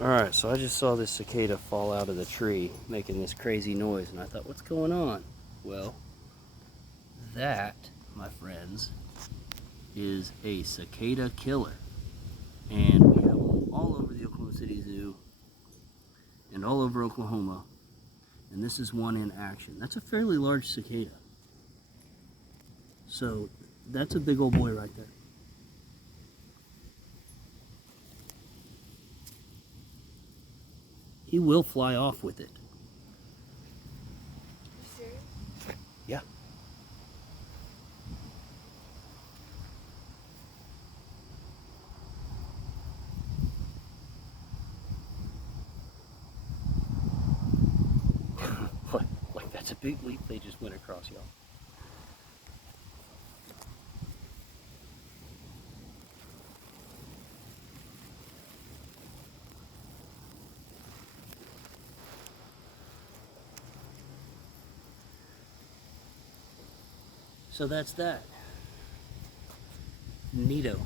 Alright, so I just saw this cicada fall out of the tree making this crazy noise, and I thought, what's going on? Well, that, my friends, is a cicada killer. And we have them all over the Oklahoma City Zoo and all over Oklahoma. And this is one in action. That's a fairly large cicada. So that's a big old boy right there. He will fly off with it. You serious? Yeah. Like that's a big leap they just went across, y'all. So that's that. Neato.